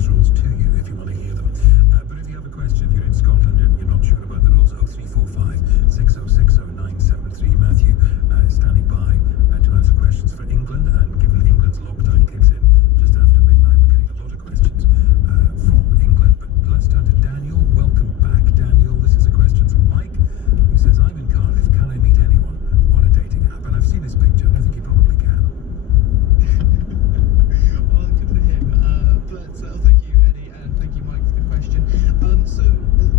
those rules to you if you want to hear them. But if you have a question, if you're in Scotland and you're not sure about the rules, 0345 6060 973. Matthew is standing by to answer questions for England, and given England's lockdown kicks in just after midnight, we're getting a lot of questions from England. But let's turn to Daniel. Welcome back, Daniel. This is a question from Mike, who says, I'm in Cardiff. Can I meet anyone on a dating app? And I've seen this picture, and I think you probably can. Well, good for him. But thank you, Eddie, and thank you, Mike, for the question. So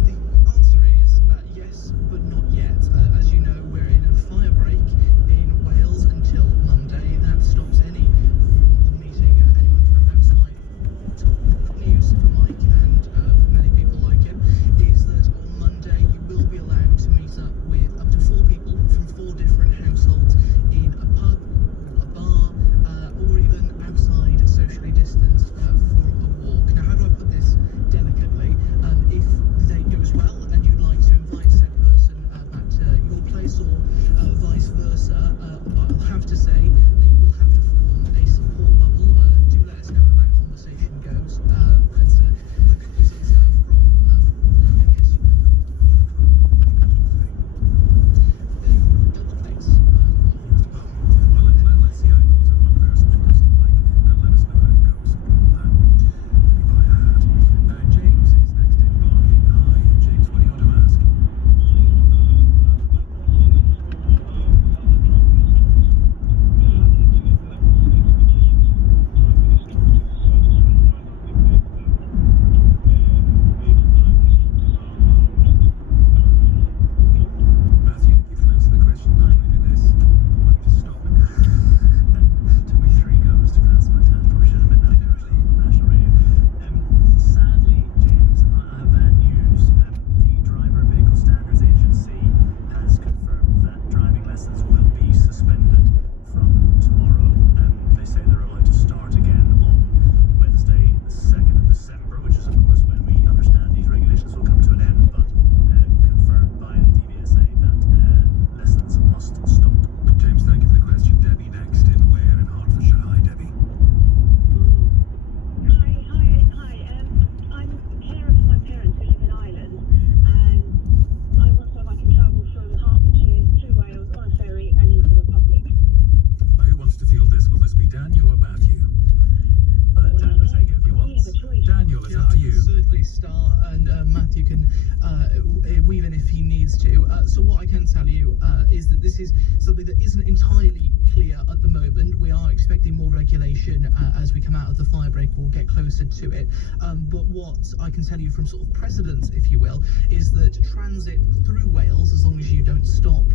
the answer is yes, but not yet. As you know, we're in a fire break in Wales until Monday. That stops any form of meeting anyone from outside. Top news for Mike and for many people like him is that on Monday you will be allowed to meet up with up to 4 people from 4 different households in a pub, or a bar, or even outside, socially distanced, for a walk. Now, how do I put this delicately? If the date goes well and you'd like to invite said person back to your place, or vice versa, I'll have to say that you will have to form a support bubble. Do let us know how that conversation goes. But the good news is yes, you will. Double thanks. Well, let's see how it goes with one person first, Mike, and let us know how it goes. We'll buy a hat. James is next in Barking. Hi, James, what do you want to ask? Matthew, you can answer the question. How do we do this? I want you to stop it. Took me 3 goes to pass my test. Probably should have been out there on national radio. Sadly, James, I have bad news. The Driver Vehicle Standards Agency has confirmed that driving lessons will be suspended from tomorrow. They say they're allowed to start again on Wednesday, the 2nd of December, which is, of course, when we understand these regulations will come to an end, but confirmed by the DVSA that lessons must stop. James, thank you for the question. Debbie next in Ware in Hertfordshire. Hi, Debbie. Hi. I'm carer for my parents who live in Ireland, and I want to know if I can travel from Hertfordshire through Wales on a ferry and into the Republic. Who wants to field this? Will this be Daniel or Matthew? I'll let Daniel take it if he wants. Daniel, it's Yeah, up to I you. can certainly start, and Matthew can weave in if he needs to. So what I can tell you is that this is something that isn't entirely clear at the moment. We are expecting more regulation as we come out of the fire break. We'll get closer to it. But what I can tell you from sort of precedence, if you will, is that transit through Wales, as long as you don't stop,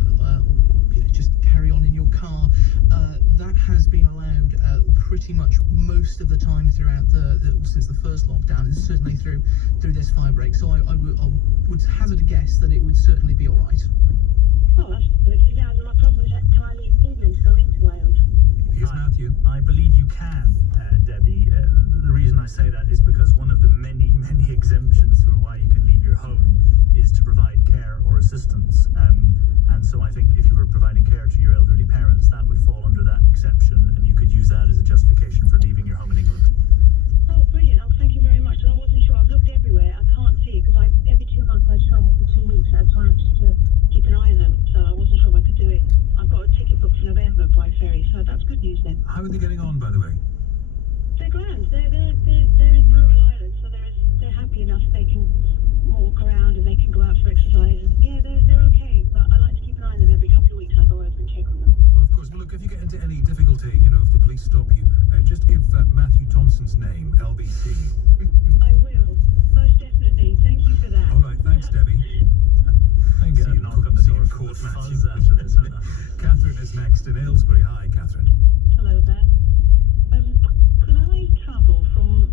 just carry on in your car, that has been allowed pretty much most of the time throughout since the first lockdown, and certainly through this fire break. So I would hazard a guess that it would certainly be all right. Oh, that's good. Yeah, my problem is can I leave England to go into Wales? Here's Matthew. I believe you can, Debbie. The reason I say that is because one of the many exemptions for why you can leave your home is to provide care or assistance. And so I think if you were providing care to your elderly parents, that would fall under that exception, and you could use that as a justification for leaving your home in England. Oh, brilliant. Oh, thank you very much. I wasn't sure. I've looked everywhere. I can't see it because every 2 months I travel for 2 weeks at a time just to keep an eye on them. So I wasn't sure if I could do it. I've got a ticket booked for November by ferry, so that's good news then. How are they getting on, by the way? They're grand. They're in rural Ireland, so they're happy enough. They can walk around and they can go out for exercise. And yeah, they're okay. But I like to keep an eye on them every couple of weeks. I go over and check on them. Well, of course. Well, look, if you get into any difficulty, if the police stop you, just give Matthew Thompson's name, LBC. I will, most definitely. Thank you for that. All right, thanks, Debbie. I get See a you knock on the see you door in from the court, Matthew. fuzz after this. Huh? Catherine is next in Aylesbury. Hi, Catherine. Hello there. Can I travel from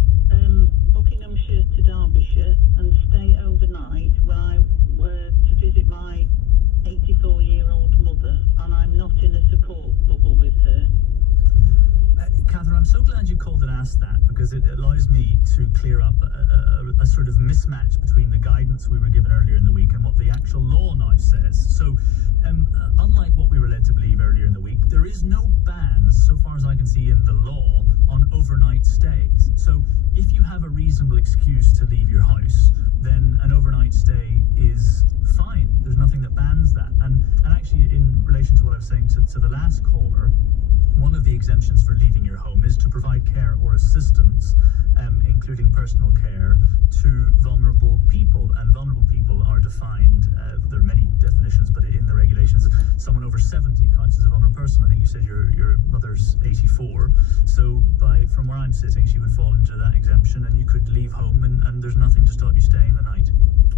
Buckinghamshire to Derbyshire and stay overnight when I were to visit my 84-year-old mother, and I'm not in a support bubble with her? Catherine, I'm so glad you called and asked that, because it allows me to clear up a sort of mismatch between the guidance we were given earlier in the week and what the actual law now says. So, unlike what we were led to believe earlier in the week, there is no ban, so far as I can see in the law, on overnight stays. So if you have a reasonable excuse to leave your house, then an overnight stay is fine. There's nothing that bans that. And actually, in relation to what I was saying to the last caller, one of the exemptions for leaving your home is to provide care or assistance, including personal care, to vulnerable people. And vulnerable people are defined, there are many definitions, but in the regulations, someone over 70 counts as a vulnerable person. I think you said your mother's 84. So from where I'm sitting, she would fall into that exemption, and you could leave home, and there's nothing to stop you staying the night.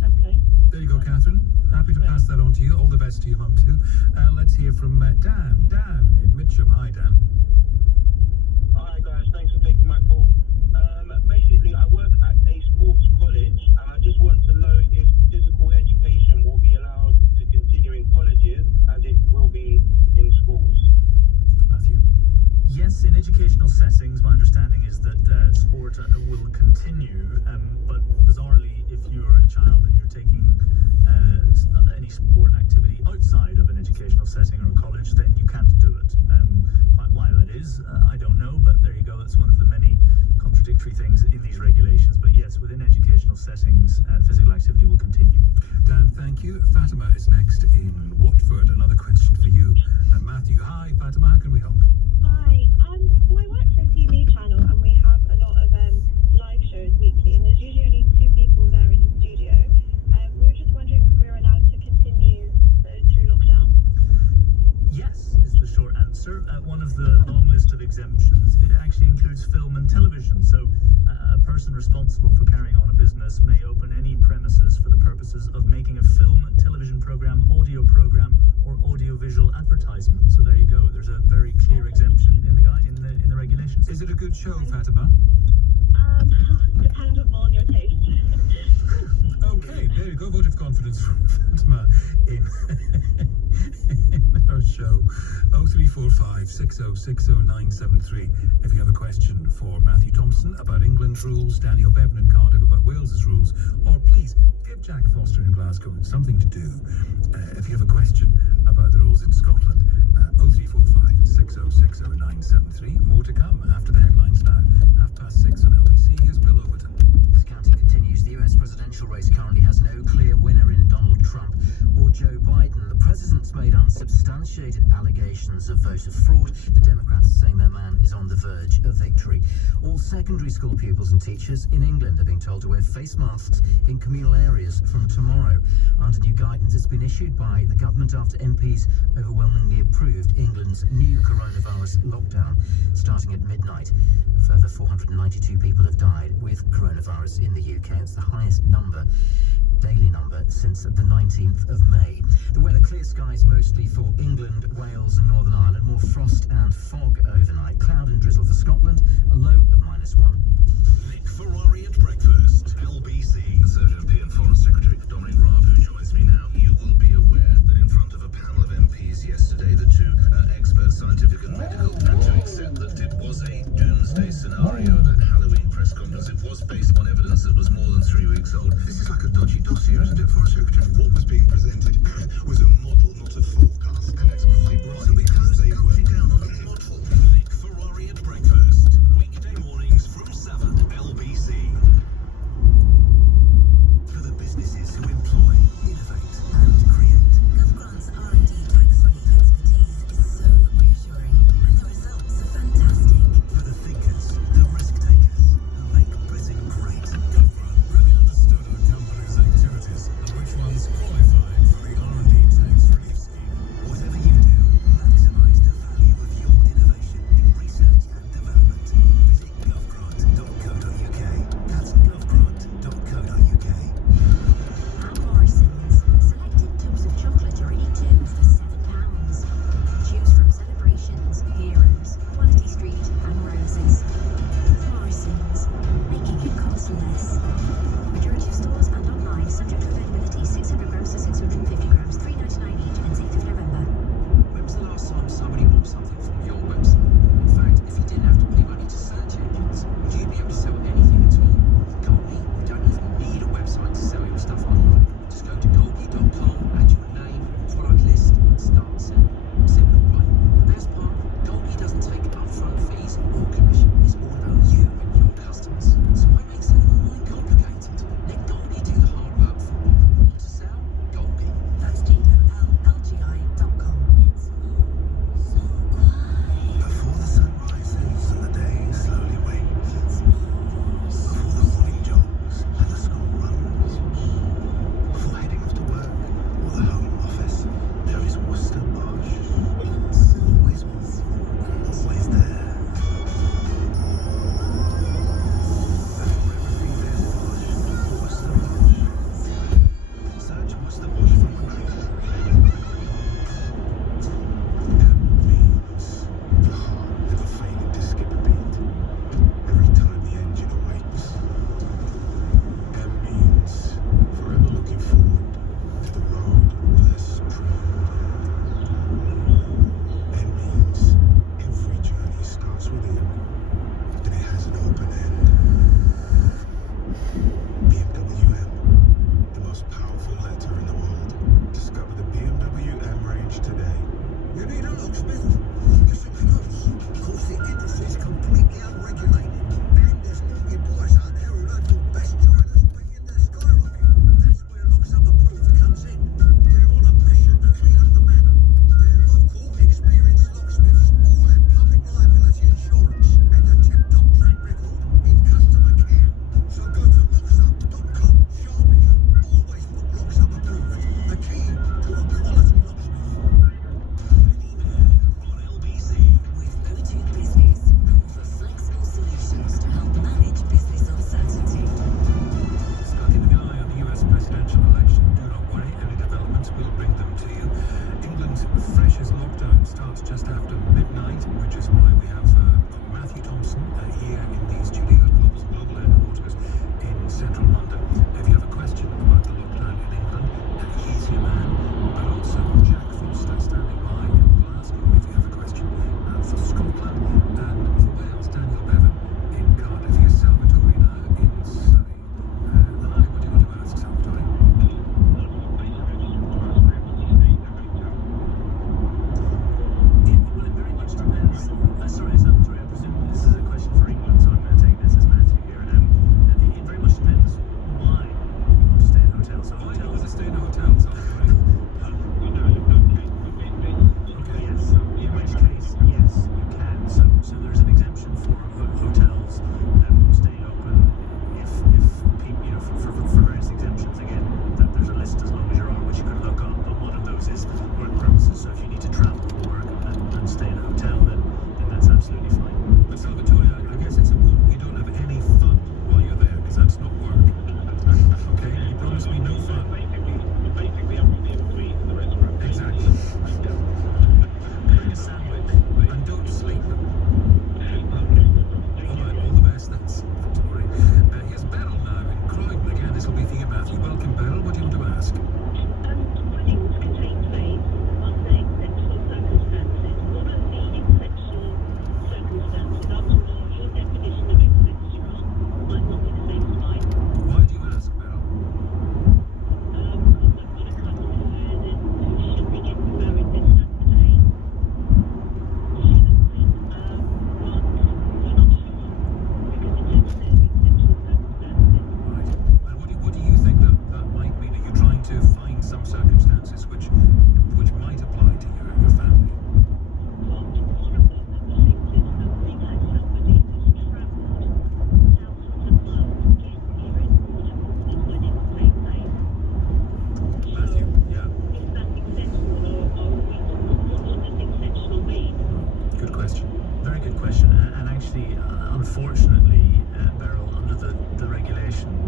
Okay. There you go, Catherine. Happy to pass that on to you. All the best to your mum too. Let's hear from Dan. Dan in Mitcham. Hi, Dan. Hi guys, thanks for taking my call. Basically, I work at a sports college, and I just want to know if physical education will be allowed to continue in colleges as it will be in schools. Matthew. Yes, in educational settings, my understanding is that sport will continue, but bizarrely, if you're a child and you're taking any sport activity outside of an educational setting or a college, then you can't do it. Quite why that is, I don't know, but there you go. That's one of the many contradictory things in these regulations. But yes, within educational settings, physical activity will continue. Dan, thank you. Fatima is next in Watford. Another question for you. Matthew. Hi, Fatima. How can we help? Hi. Well, I work for a TV channel, and we have a lot of live shows weekly, and there's usually only 2 people there in the studio. We were just wondering if we're allowed to continue through lockdown. Yes, is the short answer. One of the long list of exemptions, it actually includes film and television. So a person responsible for carrying on a business may open any premises for the purposes of making a film, television program, audio program, or audiovisual advertisement. So there you go. There's a very clear exemption in the regulations. Is it a good show, Fatima? Depends on your taste. Okay, there you go. Vote of confidence from Fatima in our show. 0345 6060973. If you have a question for Matthew Thompson about England's rules, Daniel Bevan in Cardiff about Wales's rules, or please give Jack Foster in Glasgow something to do. If you have a question about the rules in Scotland, 0345 6060973. More to come after the headlines now. 6:30 on LBC. Here's Bill Overton. As counting continues, the US presidential race currently has no clear winner in Donald Trump or Joe Biden. The president's made unsubstantiated allegations of voter fraud. The Democrats are saying their man is on the verge of victory. All secondary school pupils and teachers in England are being told to wear face masks in communal areas from tomorrow. Under new guidance, it's been issued by the government after MPs overwhelmingly approved England's new coronavirus lockdown, starting at midnight. A further 492 people have died with coronavirus in the UK. It's the highest daily number since the 19th of May. The weather, clear skies mostly for England, Wales and Northern Ireland. More frost and fog overnight. Cloud and drizzle for Scotland. A low of -1. Nick Ferrari at breakfast. LBC. The Surgeon P and Foreign Secretary Dominic Raab, who joins me now. You will be aware that in front of a panel of MPs yesterday, the two experts, scientific and medical, had to accept that it was a doomsday scenario. That Halloween press conference, it was based on evidence that was more than 3 weeks old. This is like a dodgy dossier, isn't it, Foreign Secretary? What was being presented was a model, not a forecast. And that's quite right. So we closed the country down on a model. Nick Ferrari at breakfast. Weekday mornings from 7. LBC. For the businesses who employ, innovate and create. GovGrant's R&D tax relief expertise is so reassuring, and the results are fantastic. For the thinkers, the risk takers, who make Britain great. GovGrant really understood our company's activities and which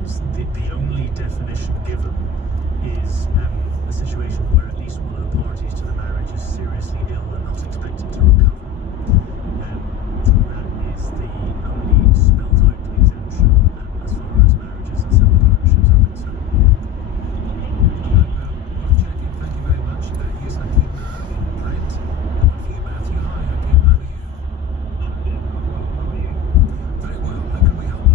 James, the only definition given is a situation where at least one of the parties to the marriage is seriously ill and not expected to recover. That is the only spelt out exemption as far as marriages and civil partnerships are concerned. Worth checking. Thank you very much. Here's Hakeem now in Brent. And one for you, Matthew. Hi, Hakeem. How are you? Very well. How can we help?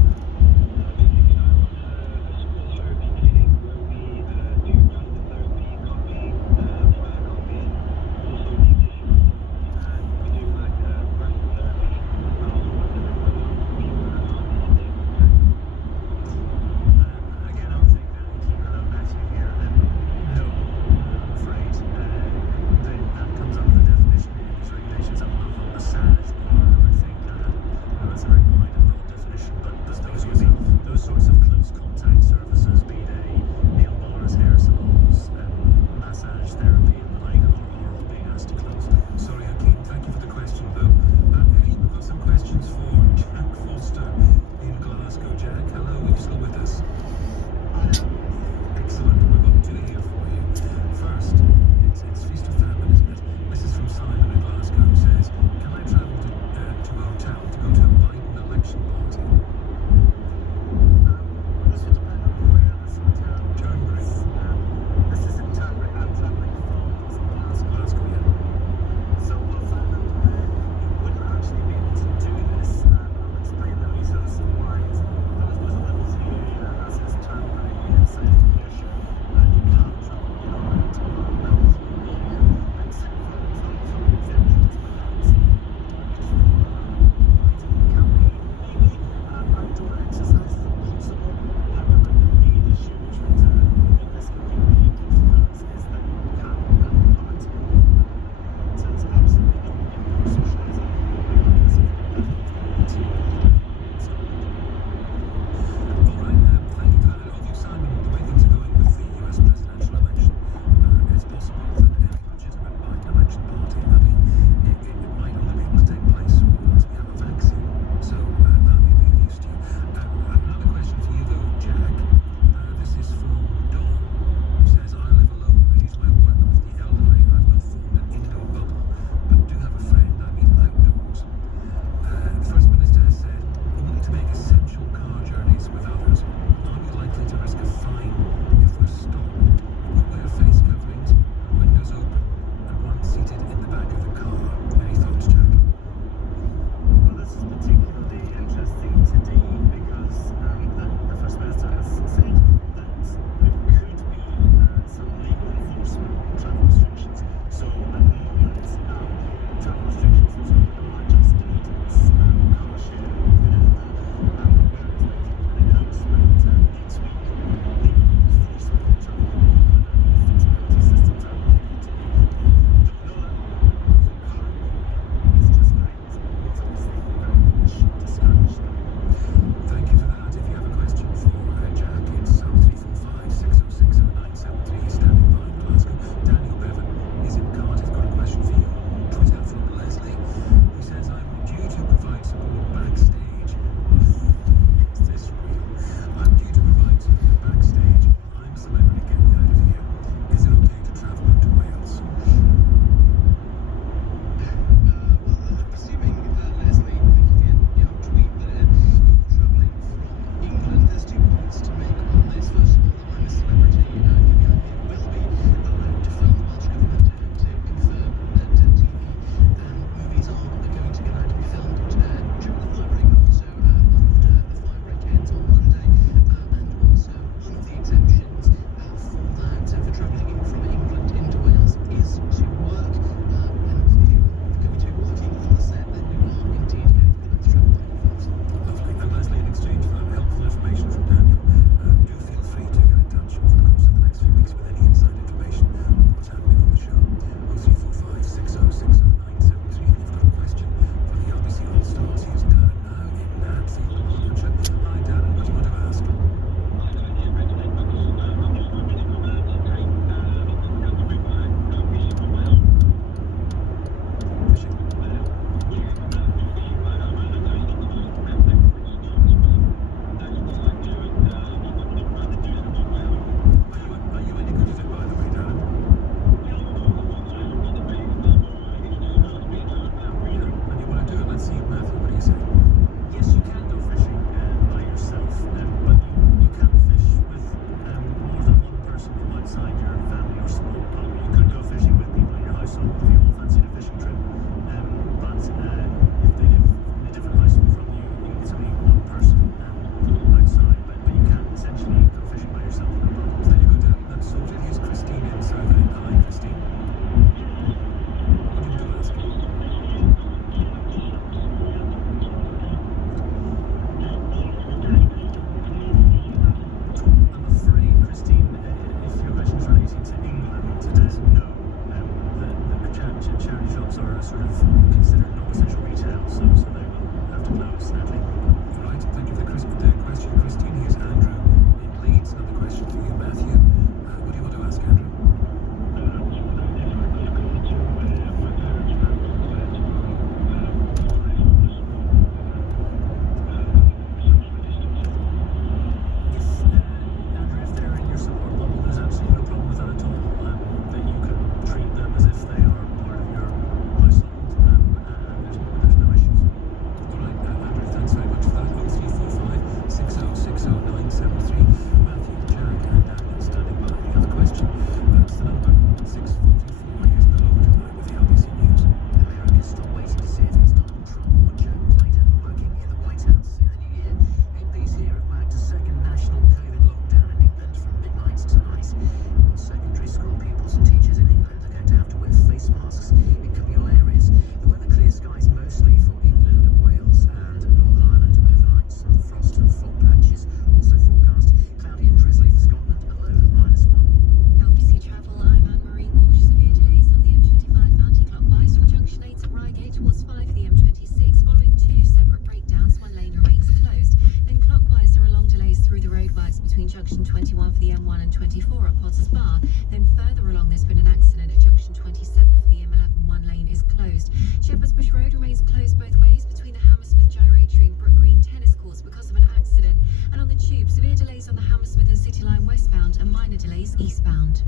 junction 21 for the M1 and 24 at Potters Bar. Then further along, there's been an accident at junction 27 for the M11. One lane is closed. Shepherd's Bush Road remains closed both ways between the Hammersmith Gyratory and Brook Green tennis courts because of an accident. And on the tube, severe delays on the Hammersmith and City Line westbound and minor delays eastbound.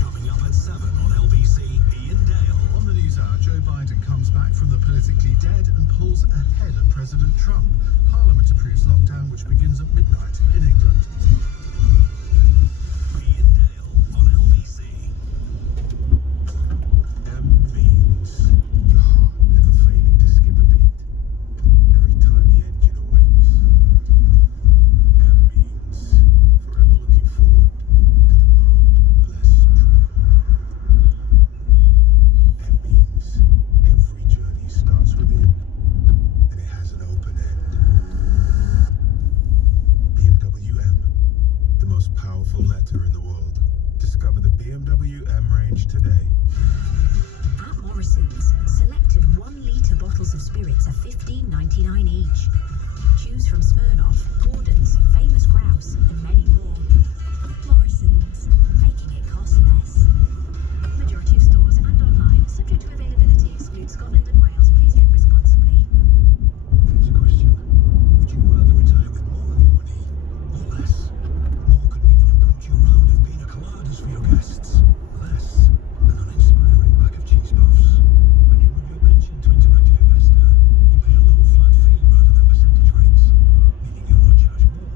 Coming up at 7 on LBC, Ian Dale. On the News Hour, Joe Biden comes back from the politically dead and pulls ahead of President Trump. Parliament approves lockdown, which begins at midnight in England. Ian Dale on LBC. M means your heart never failing to skip a beat every time the engine awakes. M means forever looking forward to the road less traveled. M means every journey starts within and it has an open end. BMW M, the most powerful letter in the world. Discover the BMW M range today. At Morrison's, selected 1 litre bottles of spirits are $15.99 each. Choose from Smirnoff, Gordon's, Famous Grouse, and many more. Morrison's, making it cost less. Majority of stores and online, subject to availability, exclude Scotland and Wales. Please drink responsibly. Here's a question. Would you rather retire with more of your money or less? More could mean an impromptu round of pina coladas for your guests. Less, an uninspiring bag of cheese puffs. When you move your pension to Interactive Investor, you pay a low flat fee rather than percentage rates, meaning you'll not charge more,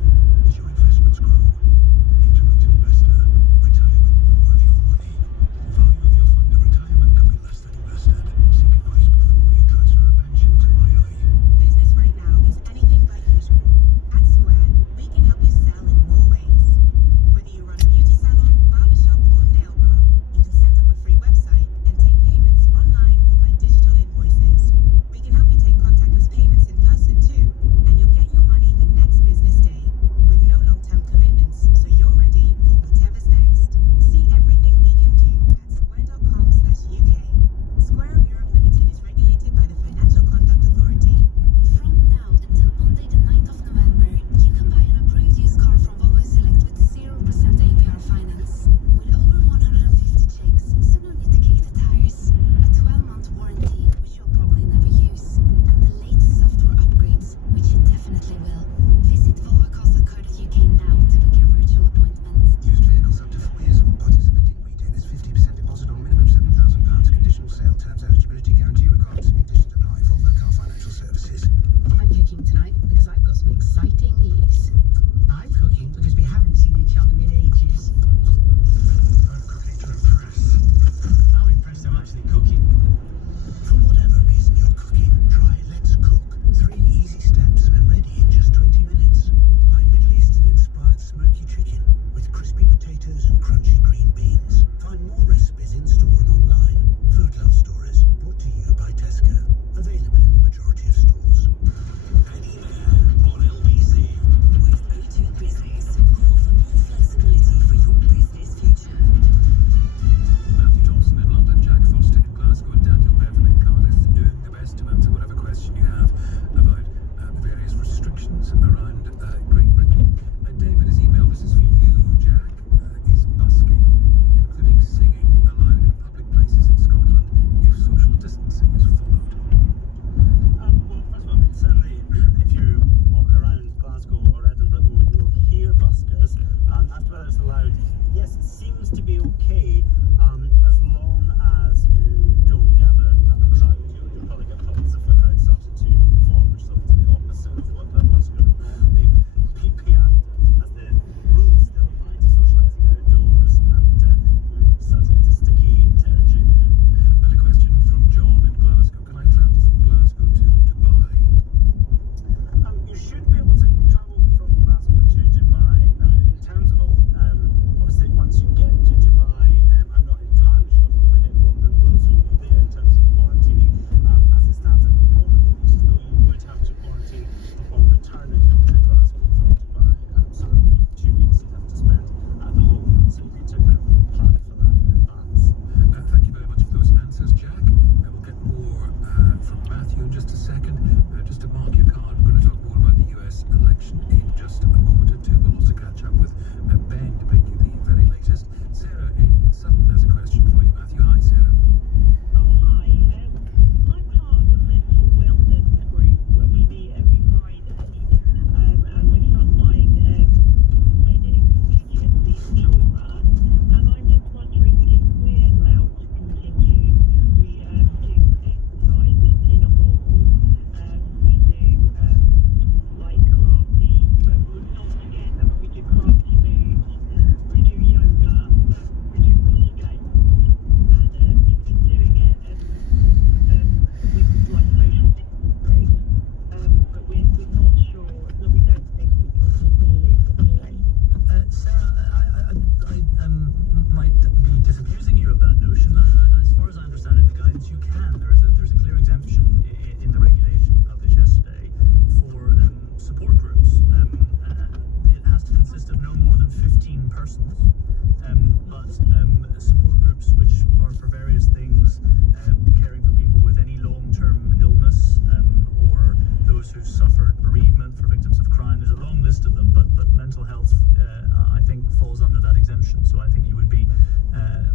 exemption. So I think you would be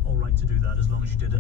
all right to do that as long as you did it